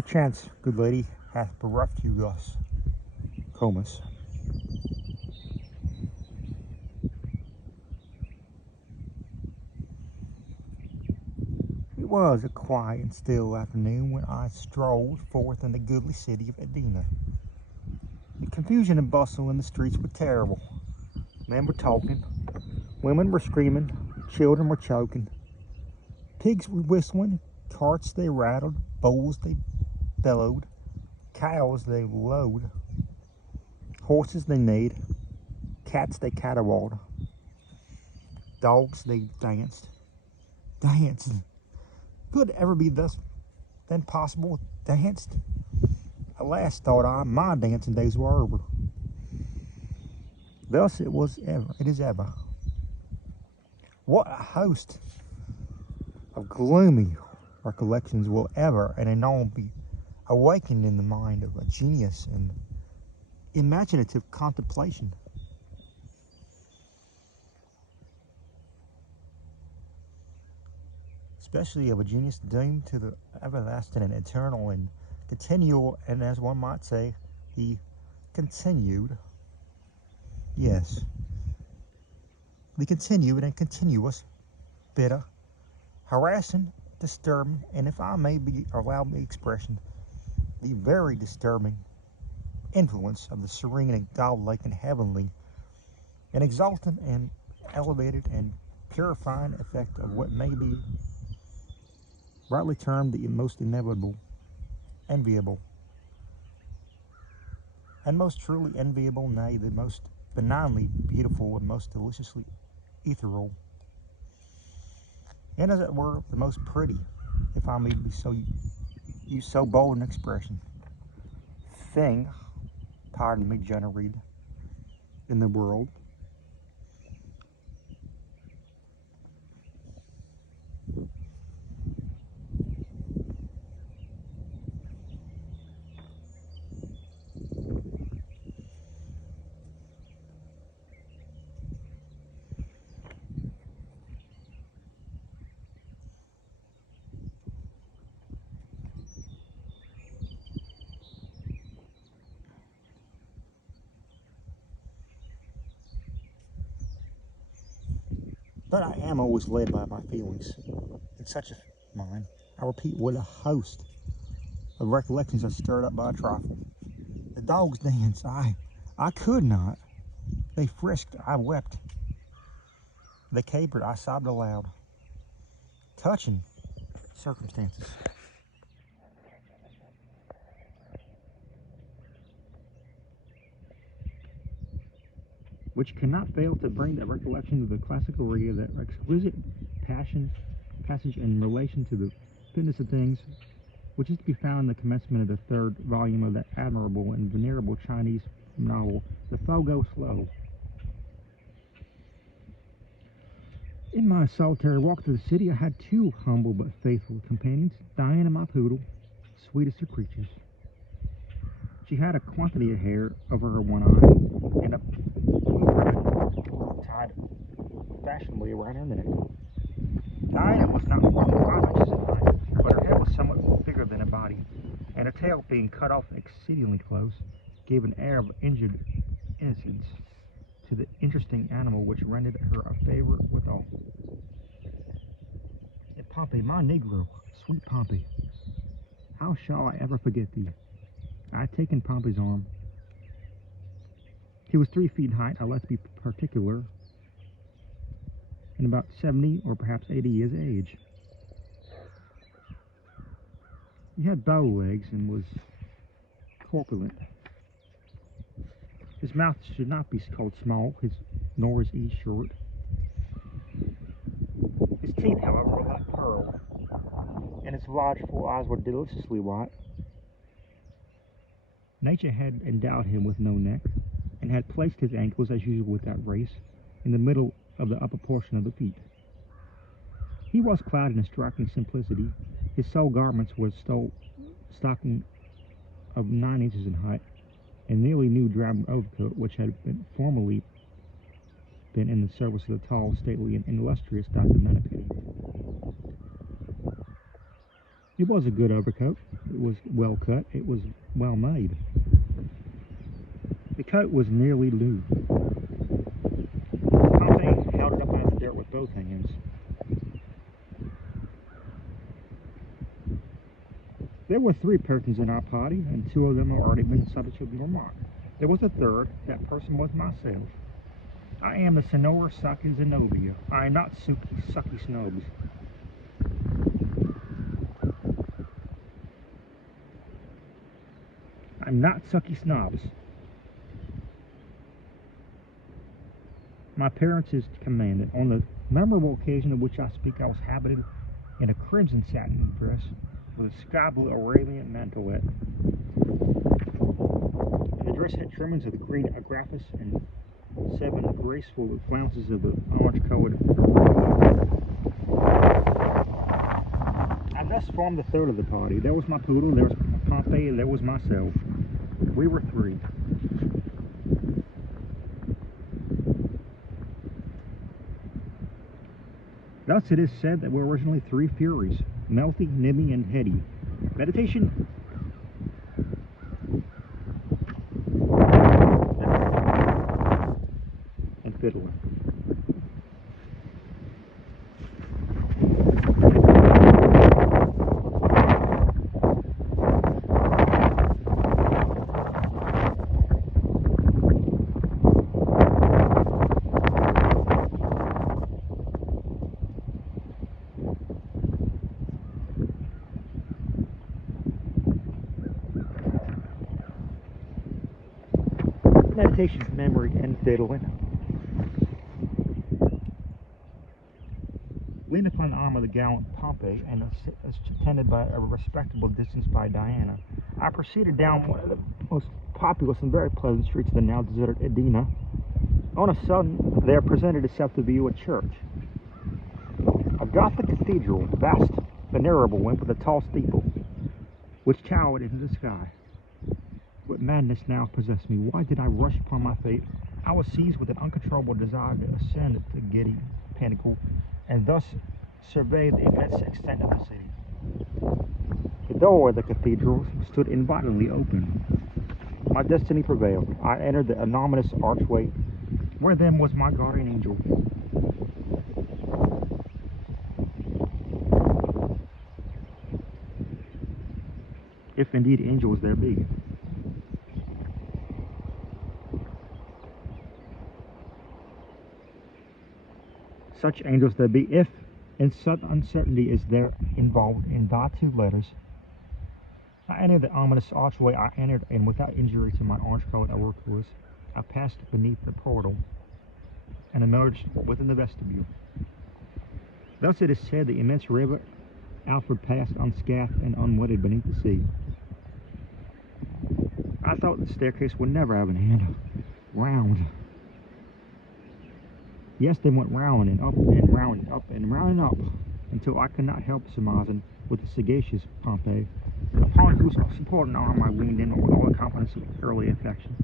What chance, good lady, hath bereft you thus, Comus? It was a quiet and still afternoon when I strolled forth in the goodly city of Edina. The confusion and bustle in the streets were terrible. Men were talking, women were screaming, children were choking. Pigs were whistling, carts they rattled, bulls they bellowed, cows they lowed, horses they neighed, cats they caterwauled, dogs they danced. Danced? Could it ever be thus then possible? Danced? Alas, thought I, my dancing days were over. Thus it is ever. What a host of gloomy recollections will ever and anon be awakened in the mind of a genius and imaginative contemplation. Especially of a genius doomed to the everlasting and eternal and continual, and as one might say, the continued, yes, the continued and continuous, bitter, harassing, disturbing, and if I may be allowed the expression, the very disturbing influence of the serene and godlike and heavenly and exalted and elevated and purifying effect of what may be rightly termed the most inevitable, enviable, and most truly enviable, nay, the most benignly beautiful and most deliciously ethereal, and as it were, the most pretty, if I may be so use so bold an expression, thing, pardon me, generated in the world. But I am always led by my feelings. In such a mind, I repeat, what a host of recollections are stirred up by a trifle. The dogs danced, I could not. They frisked, I wept. They capered, I sobbed aloud. Touching circumstances. Which cannot fail to bring that recollection of the classical area, that exquisite passage in relation to the fitness of things, which is to be found in the commencement of the third volume of that admirable and venerable Chinese novel, The Foe Goes Slow. In my solitary walk through the city, I had two humble but faithful companions, Diane and my poodle, sweetest of creatures. She had a quantity of hair over her one eye, and a tied fashionably around her neck. Diana was not more than 5 inches in height, but her head was somewhat bigger than her body, and her tail, being cut off exceedingly close, gave an air of injured innocence to the interesting animal, which rendered her a favorite with all. And Pompey, my Negro, sweet Pompey, how shall I ever forget thee? I had taken Pompey's arm. He was 3 feet in height, let's be particular, and about 70 or perhaps 80 years of age. He had bow legs and was corpulent. His mouth should not be called small, nor his ears short. His teeth, however, were like pearl, and his large full eyes were deliciously white. Nature had endowed him with no neck, and had placed his ankles, as usual with that race, in the middle of the upper portion of the feet. He was clad in a striking simplicity. His sole garments were stocking of 9 inches in height, and nearly new drab overcoat, which had formerly been in the service of the tall, stately, and illustrious Dr. Menipedi. It was a good overcoat. It was well cut. It was well made. The coat was nearly new. Pompey held it up out of the dirt with both hands. There were 3 persons in our party, and 2 of them had already been subject to the remark. There was a third. That person was myself. I am the Sonora Sucky Zenobia. I am not Sucky Snobs. I'm not Sucky Snobs. My parents is commanded. On the memorable occasion of which I speak, I was habited in a crimson satin dress with a sky blue Arabian mantelet. And the dress had trimmings of the green agraffas and 7 graceful flounces of the orange-colored. I thus formed the third of the party. There was my poodle, there was Pompey, and there was myself. We were 3. Thus it is said that we're originally 3 furies, Melty, Nibby, and Hetty. Meditation and fiddler. Meditation, memory, and fiddling. Leaned upon the arm of the gallant Pompey and attended by a respectable distance by Diana, I proceeded down one of the most populous and very pleasant streets of the now deserted Edina. On a sudden, there presented itself to view a church. A Gothic cathedral, vast, venerable one with a tall steeple, which towered into the sky. What madness now possessed me? Why did I rush upon my fate? I was seized with an uncontrollable desire to ascend the giddy pinnacle and thus survey the immense extent of the city. The door of the cathedral stood invitingly open. My destiny prevailed. I entered the anomalous archway, where then was my guardian angel. If indeed angels there be. Such angels there be, if in such uncertainty is there involved in thy 2 letters. I entered the ominous archway. I entered, and without injury to my orange-colored overclothes, I passed beneath the portal and emerged within the vestibule. Thus it is said the immense river Alfred passed unscathed and unwetted beneath the sea. I thought the staircase would never have an end. Round. Yes, they went round and up and round and up and round and up, until I could not help surmising with the sagacious Pompey, upon whose supporting arm I leaned in with all the confidence of early affection.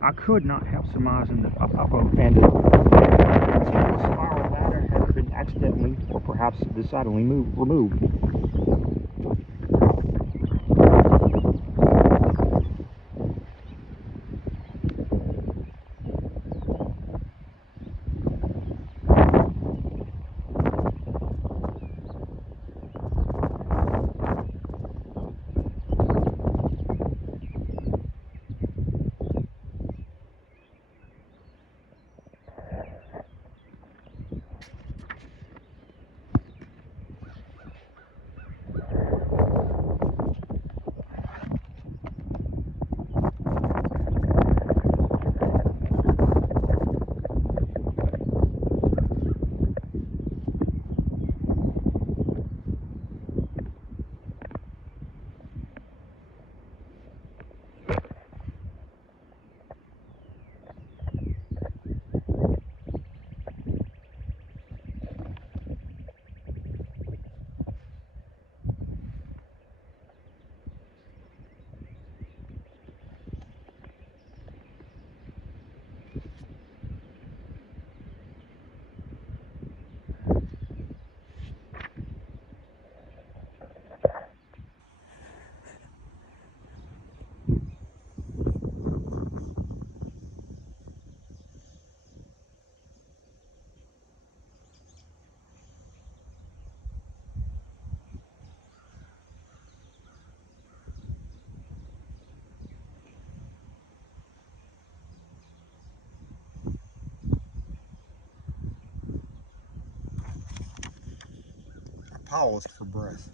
I could not help surmising that upper end of the spiral ladder had been accidentally, or perhaps decidedly, removed. paused for breath.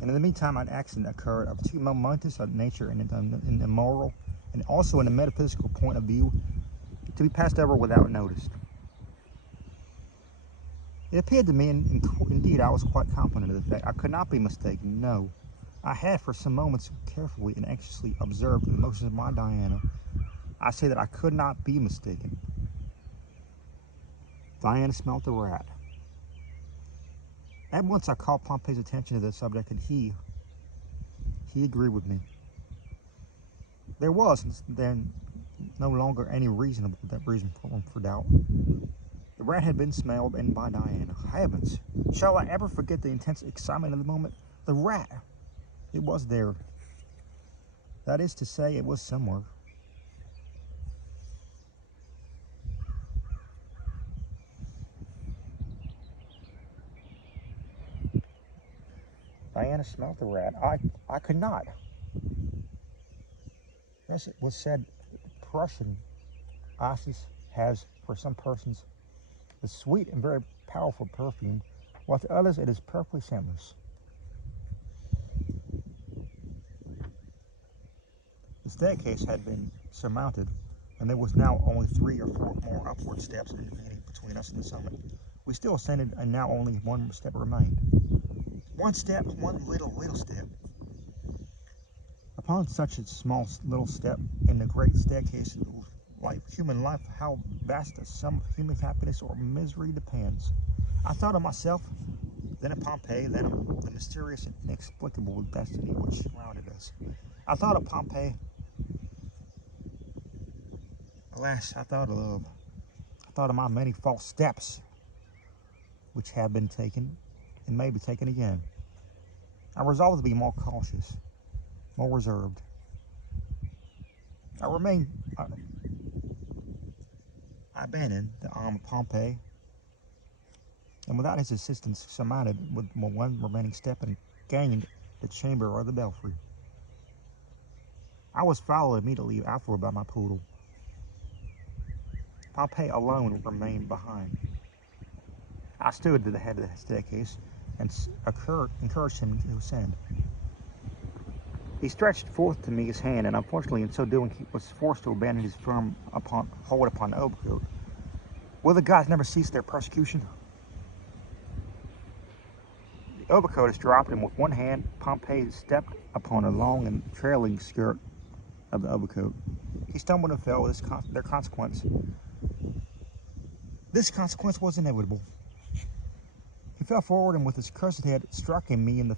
And in the meantime, an accident occurred of too momentous a nature and in the moral and also in the metaphysical point of view to be passed over without notice. It appeared to me, indeed, I was quite confident of the fact. I could not be mistaken, no. I had for some moments carefully and anxiously observed the motions of my Diana. I say that I could not be mistaken. Diana smelt the rat. At once I called Pompey's attention to the subject, and he agreed with me. There was then no longer any reason for doubt. The rat had been smelled in by Diana. Heavens! Shall I ever forget the intense excitement of the moment? The rat! It was there. That is to say, it was somewhere. Diana smelled the rat. I could not. Yes, it was said Prussian isis has, for some persons, the sweet and very powerful perfume, while to others it is perfectly scentless. The staircase had been surmounted, and there was now only 3 or 4 more upward steps intervening between us and the summit. We still ascended, and now only 1 step remained. 1 step, 1 little step. Upon such a small little step in the great staircase of human life, how vast a sum of human happiness or misery depends. I thought of myself, then of Pompeii, then of the mysterious and inexplicable destiny which surrounded us. I thought of Pompeii. Alas, I thought of love. I thought of my many false steps which have been taken and may be taken again. I resolved to be more cautious, more reserved. I abandoned the arm of Pompey, and without his assistance surmounted with 1 remaining step and gained the chamber of the belfry. I was followed immediately afterward by my poodle. Pompey alone remained behind. I stood at the head of the staircase and encouraged him to ascend. He stretched forth to me his hand, and unfortunately in so doing he was forced to abandon his firm hold upon the overcoat. Will the gods never cease their persecution? The overcoat is dropped, and with 1 hand Pompey stepped upon a long and trailing skirt of the overcoat. He stumbled and fell. This consequence was inevitable. He fell forward, and with his cursed head striking me in the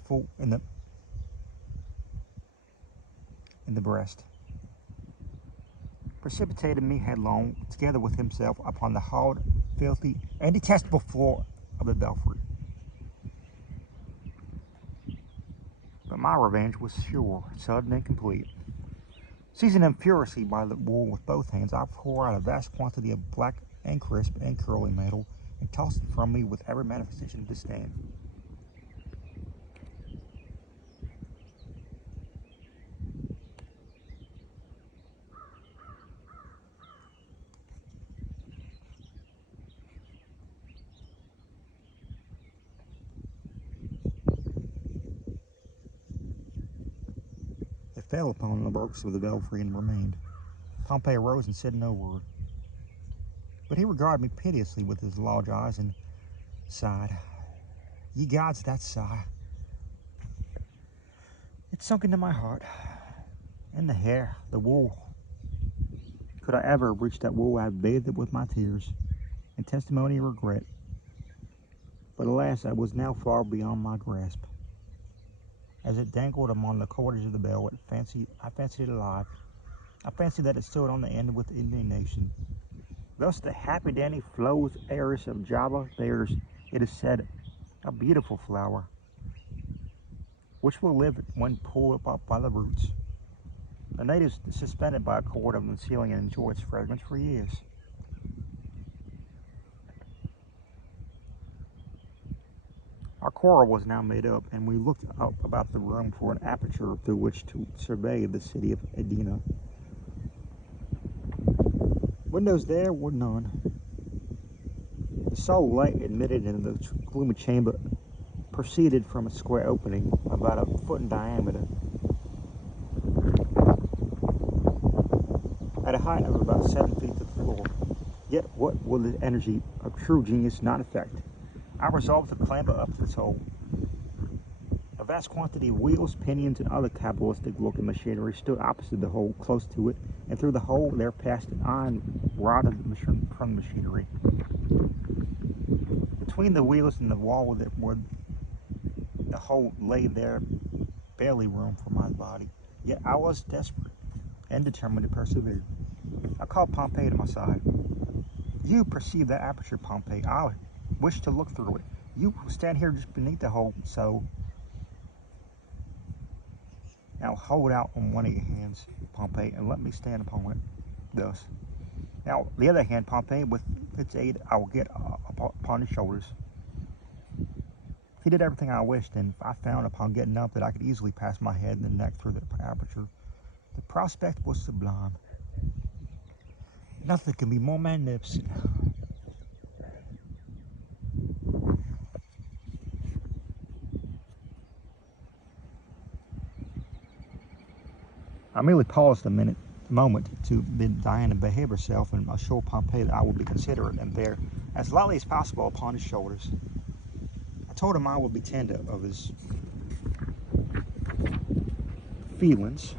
breast, precipitated me headlong, together with himself, upon the hard, filthy, and detestable floor of the belfry. But my revenge was sure, sudden, and complete. Seizing him furiously by the wool with both hands, I tore out a vast quantity of black and crisp and curly metal, and tossed it from me with every manifestation of disdain. It fell upon the works of the belfry and remained. Pompey arose and said no word, but he regarded me piteously with his large eyes and sighed. Ye gods, that sigh! It sunk into my heart, and the hair, the wool. Could I ever have reached that wool, I had bathed it with my tears, in testimony of regret. But alas, I was now far beyond my grasp. As it dangled among the cordage of the bell, I fancied it alive. I fancied that it stood on the end with indignation. Thus the happy dandy flows heiress of Java bears, it is said, a beautiful flower, which will live when pulled up by the roots. The natives suspended by a cord of the ceiling and enjoy its fragrance for years. Our quarrel was now made up, and we looked up about the room for an aperture through which to survey the city of Edina. Windows there were none. The sole light admitted into the gloomy chamber proceeded from a square opening about a foot in diameter, at a height of about 7 feet to the floor. Yet what will the energy of true genius not affect? I resolved to clamber up this hole. A vast quantity of wheels, pinions, and other cabalistic-looking machinery stood opposite the hole, close to it, and through the hole there passed an iron rod from the machinery. Between the wheels and the wall where the hole lay there barely room for my body. Yet I was desperate and determined to persevere. I called Pompey to my side. You perceive that aperture, Pompey. I wish to look through it. You stand here just beneath the hole, so... Now hold out on one of your hands, Pompey, and let me stand upon it, thus. Now, the other hand, Pompey, with its aid, I will get upon his shoulders. He did everything I wished, and I found upon getting up that I could easily pass my head and the neck through the aperture. The prospect was sublime. Nothing can be more magnificent. I merely paused a moment to bid Diana behave herself and assure Pompey that I would be considerate and bear as lightly as possible upon his shoulders. I told him I would be tender of his feelings.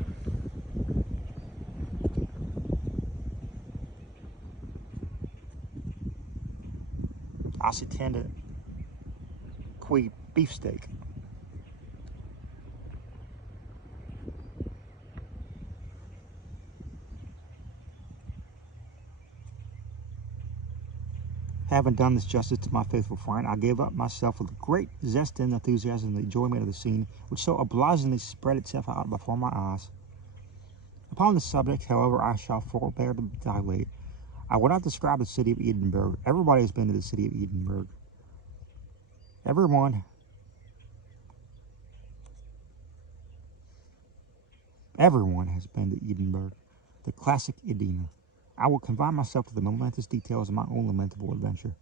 I said tender qui beefsteak. Having done this justice to my faithful friend, I gave up myself with great zest and enthusiasm in the enjoyment of the scene, which so obligingly spread itself out before my eyes. Upon this subject, however, I shall forbear to dilate. I will not describe the city of Edinburgh. Everybody has been to the city of Edinburgh. Everyone has been to Edinburgh, the classic Edina. I will confine myself to the momentous details of my own lamentable adventure.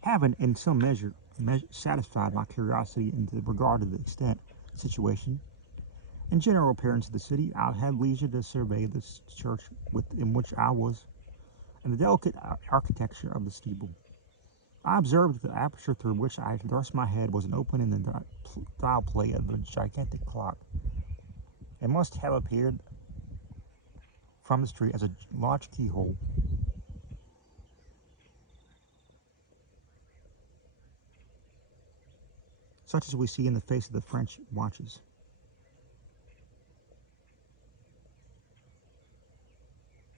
Having, in some measure, satisfied my curiosity in regard to the extent, situation, and general appearance of the city, I had leisure to survey the church in which I was, and the delicate architecture of the steeple. I observed that the aperture through which I thrust my head was an open in the dial plate of a gigantic clock. It must have appeared from the street as a large keyhole. Such as we see in the face of the French watches.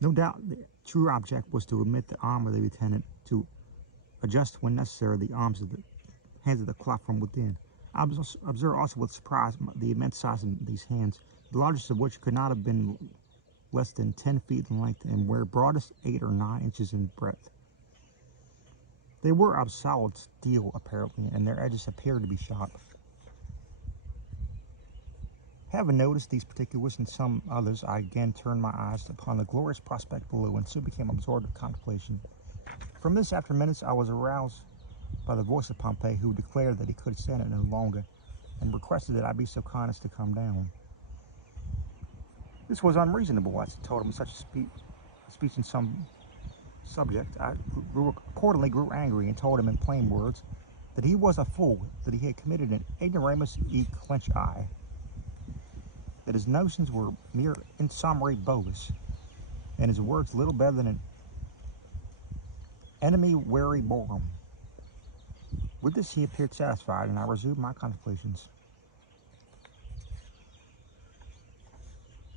No doubt the true object was to admit the arm of the lieutenant to adjust when necessary the hands of the clock from within. I observed also with surprise the immense size of these hands, the largest of which could not have been less than 10 feet in length and were broadest 8 or 9 inches in breadth. They were of solid steel, apparently, and their edges appeared to be sharp. Having noticed these particulars and some others, I again turned my eyes upon the glorious prospect below and soon became absorbed in contemplation. From this, after minutes, I was aroused by the voice of Pompey, who declared that he could stand it no longer, and requested that I be so kind as to come down. This was unreasonable, I told him. Such a speech in some subject. I accordingly grew angry and told him in plain words that he was a fool, that he had committed an ignoramus e clench eye, that his notions were mere in summary bogus, and his words little better than an enemy weary borum. With this he appeared satisfied, and I resumed my contemplations.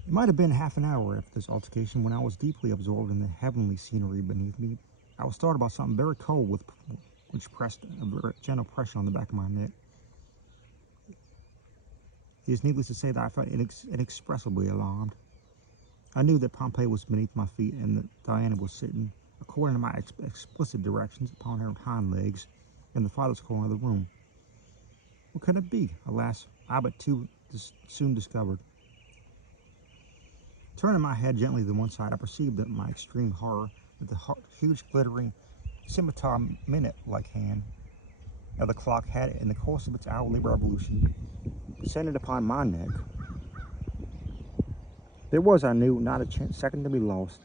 It might have been half an hour after this altercation when I was deeply absorbed in the heavenly scenery beneath me. I was startled by something very cold which pressed a very gentle pressure on the back of my neck. It is needless to say that I felt inexpressibly alarmed. I knew that Pompey was beneath my feet and that Diana was sitting, according to my explicit directions, upon her hind legs in the farthest corner of the room. What could it be? Alas, I but too soon discovered. Turning my head gently to one side, I perceived that my extreme horror that the huge glittering scimitar minute-like hand of the clock had, in the course of its hourly revolution, descended upon my neck. There was, I knew, not a second to be lost.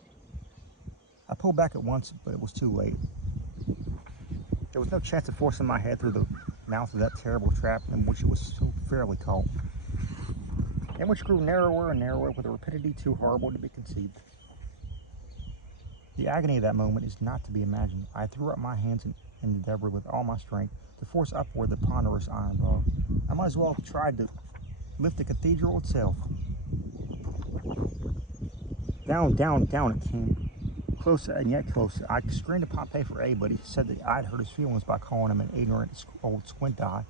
I pulled back at once, but it was too late. There was no chance of forcing my head through the mouth of that terrible trap in which it was so fairly caught, and which grew narrower and narrower with a rapidity too horrible to be conceived. The agony of that moment is not to be imagined. I threw up my hands and endeavored with all my strength to force upward the ponderous iron bar. I might as well have tried to lift the cathedral itself. Down, down, down it came, closer and yet closer. I screamed to Pompey for aid, but he said that I'd hurt his feelings by calling him an ignorant old squint eye.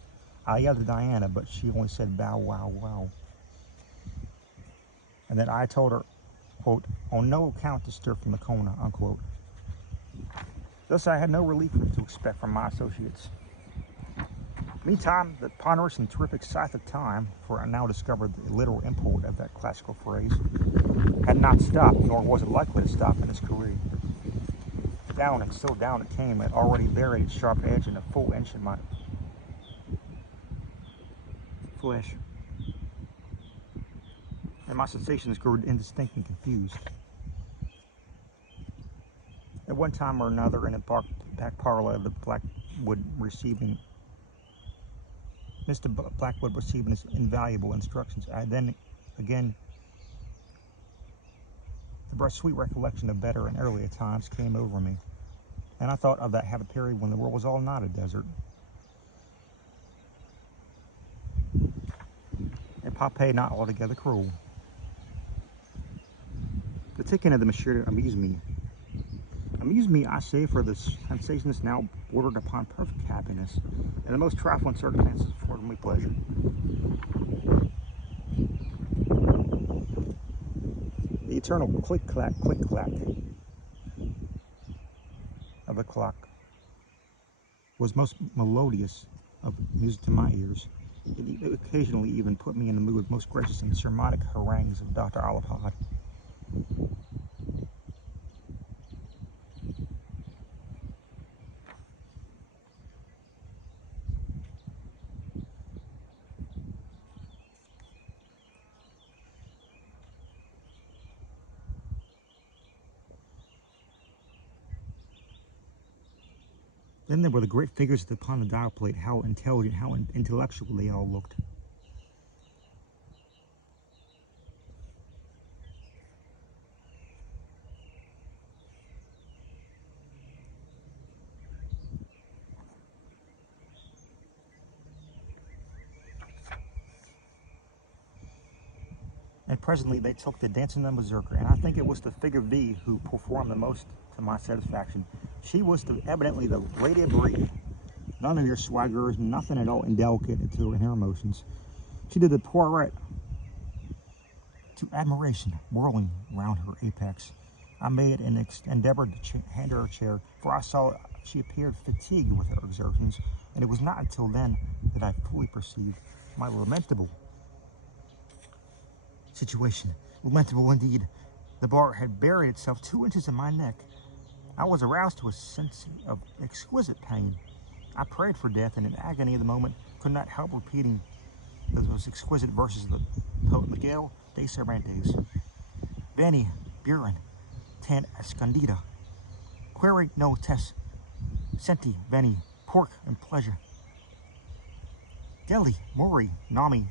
I yelled to Diana, but she only said bow wow wow. And then I told her, quote, on no account to stir from the corner, unquote. Thus I had no relief to expect from my associates. Meantime, the ponderous and terrific Scythe of Time, for I now discovered the literal import of that classical phrase, had not stopped, nor was it likely to stop in its career. Down and still down it came, and already buried its sharp edge in a full inch in my flesh, and my sensations grew indistinct and confused. At one time or another, in the back parlor of the Blackwood Mr. Blackwood receiving his invaluable instructions, I then again, the sweet recollection of better and earlier times came over me, and I thought of that happy period when the world was all not a desert, and Pompey not altogether cruel. The ticking of the machine amused me. Amused me, I say, for the sensations now bordered upon perfect happiness, and the most trifling circumstances afforded me pleasure. The eternal click-clack of the clock was most melodious of music to my ears. It occasionally even put me in the mood of most gracious and sermonic harangues of Dr. Allan. Then there were the great figures upon the dial plate, how intelligent, how intellectual they all looked. And presently they took the dancing the berserker, and I think it was the figure V who performed the most to my satisfaction. She was evidently the lady of breed. None of your swaggers, nothing at all indelicate in her emotions. She did the pirouette to admiration, whirling round her apex. I made an endeavor to hand her a chair, for I saw she appeared fatigued with her exertions, and it was not until then that I fully perceived my lamentable situation. Lamentable indeed. The bar had buried itself 2 inches in my neck. I was aroused to a sense of exquisite pain. I prayed for death, and in agony of the moment could not help repeating those exquisite verses of the poet Miguel de Cervantes. Veni, Buren, tan escondida, query no tes, senti, veni, pork and pleasure. Deli, mori, nami,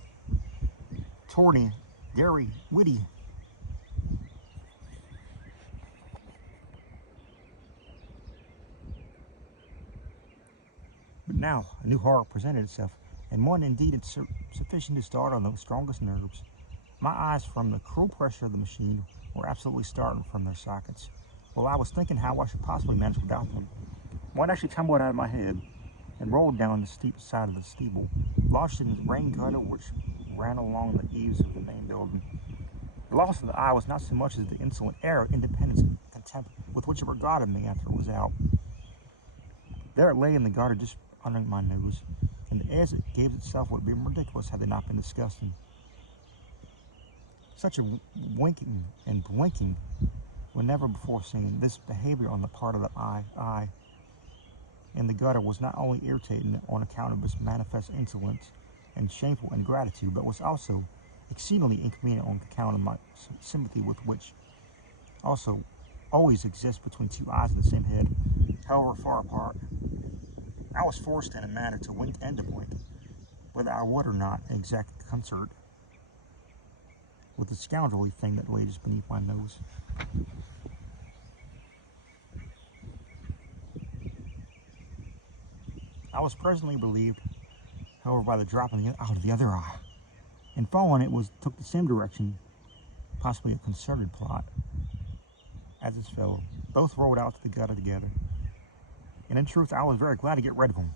torni, dairy, witty. But now a new horror presented itself, and one indeed sufficient to start on the strongest nerves. My eyes, from the cruel pressure of the machine, were absolutely starting from their sockets. While I was thinking how I should possibly manage without them, one actually tumbled out of my head and rolled down the steep side of the steeple, lodged in the rain gutter which ran along the eaves of the main building. The loss of the eye was not so much as the insolent air of independence and contempt with which it regarded me after it was out. There it lay in the gutter just under my nose, and the airs it gave itself would have been ridiculous had they not been disgusting. Such a winking and blinking were never before seen. This behavior on the part of the eye in the gutter was not only irritating on account of its manifest insolence and shameful ingratitude, but was also exceedingly inconvenient on account of my sympathy with which also always exists between two eyes in the same head, however far apart. I was forced in a manner to wink and to blink, whether I would or not, in exact concert with the scoundrelly thing that lay just beneath my nose. I was presently relieved, however, by the dropping out of the other eye, and following it took the same direction, possibly a concerted plot, as its fellow. Both rolled out to the gutter together, and in truth, I was very glad to get rid of them.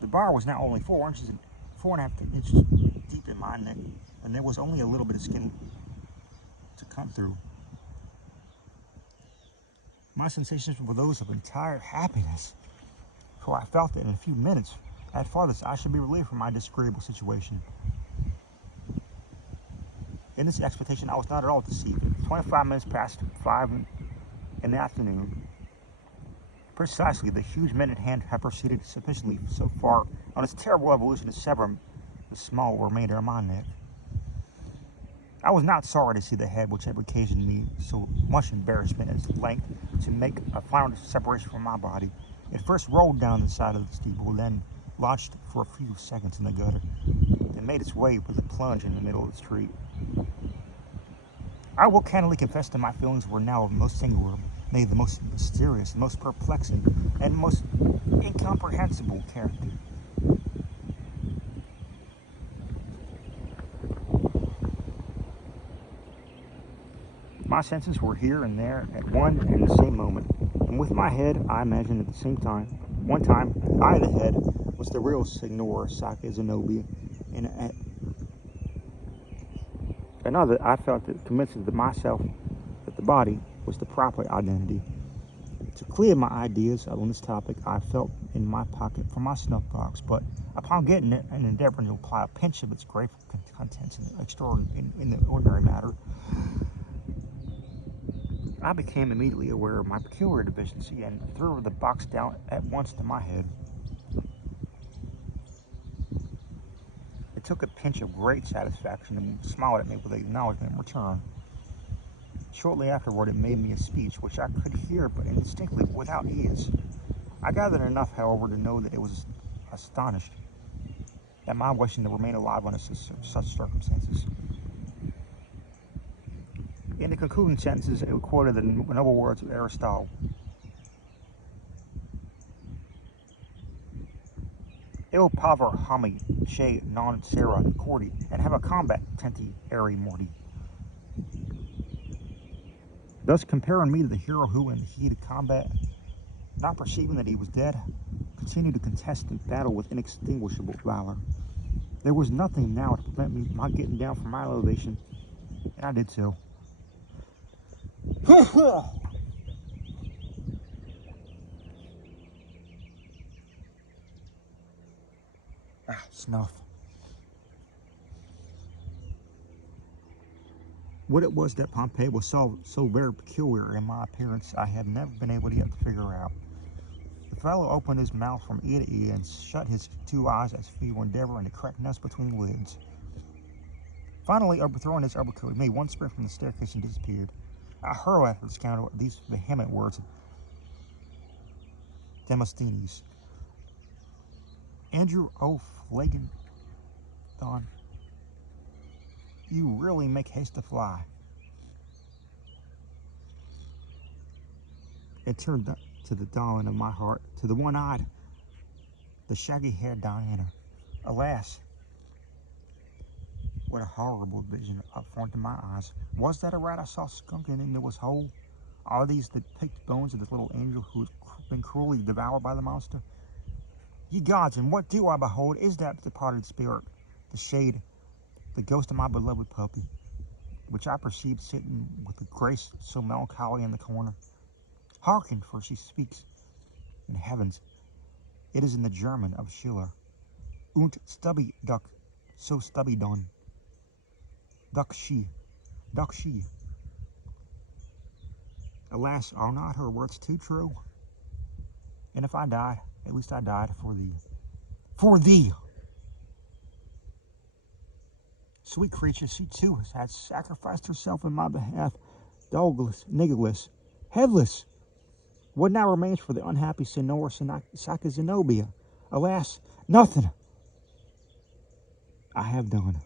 The bar was now only 4.5 inches deep in my neck, and there was only a little bit of skin to cut through. My sensations were those of entire happiness, for I felt that in a few minutes, at farthest, I should be relieved from my disagreeable situation. In this expectation, I was not at all deceived. 25 minutes past 5 in the afternoon, precisely, the huge minute hand had proceeded sufficiently so far on its terrible evolution to sever the small remainder of my neck. I was not sorry to see the head which had occasioned me so much embarrassment at length to make a final separation from my body. It first rolled down the side of the steeple, then lodged for a few seconds in the gutter, and made its way with a plunge in the middle of the street. I will candidly confess that my feelings were now of the most singular, nay, the most mysterious, the most perplexing, and most incomprehensible character. My senses were here and there at one and the same moment, and with my head, I imagined at the same time. One time, I, the head, was the real Signor Scythe Zenobia, and at another, I felt convinced of myself that the body was the proper identity. To clear my ideas on this topic, I felt in my pocket for my snuff box, but upon getting it and endeavoring to apply a pinch of its grateful contents in the ordinary matter, I became immediately aware of my peculiar deficiency and threw the box down at once to my head. It took a pinch of great satisfaction and smiled at me with acknowledgment in return. Shortly afterward, it made me a speech which I could hear but indistinctly, without ease. I gathered enough, however, to know that it was astonished at my wishing to remain alive under such circumstances. In the concluding sentences, it quoted the noble words of Aristotle. Il povero homi che non sera cordi, and have a combat tenti eri morti. Thus comparing me to the hero who, in the heat of combat, not perceiving that he was dead, continued to contest the battle with inextinguishable valor. There was nothing now to prevent me my getting down from my elevation, and I did so. Snuff. What it was that Pompeii was so very peculiar in my appearance, I have never been able yet to figure out. The fellow opened his mouth from ear to ear and shut his two eyes as if he were endeavoring to crack nuts between the lids. Finally, overthrowing his overcoat, he made one sprint from the staircase and disappeared. I hurled after the scoundrel these vehement words of Demosthenes. Andrew O'Flagon, you really make haste to fly. It turned to the darling of my heart, to the one-eyed, the shaggy-haired Diana. Alas, what a horrible vision upfront in my eyes. Was that a rat I saw skunking into his hole? Are these the picked bones of this little angel who has been cruelly devoured by the monster? Ye gods, and what do I behold? Is that departed spirit, the shade, the ghost of my beloved puppy, which I perceived sitting with a grace so melancholy in the corner? Hearken, for she speaks. In heavens, it is in the German of Schiller. Und stubby duck, so stubby done. Duck she. Alas, are not her words too true? And if I died, at least I died for thee. For thee! Sweet creature, she too had sacrificed herself in my behalf. Dogless, niggerless, headless. What now remains for the unhappy Senora Saka Zenobia? Alas, nothing. I have done.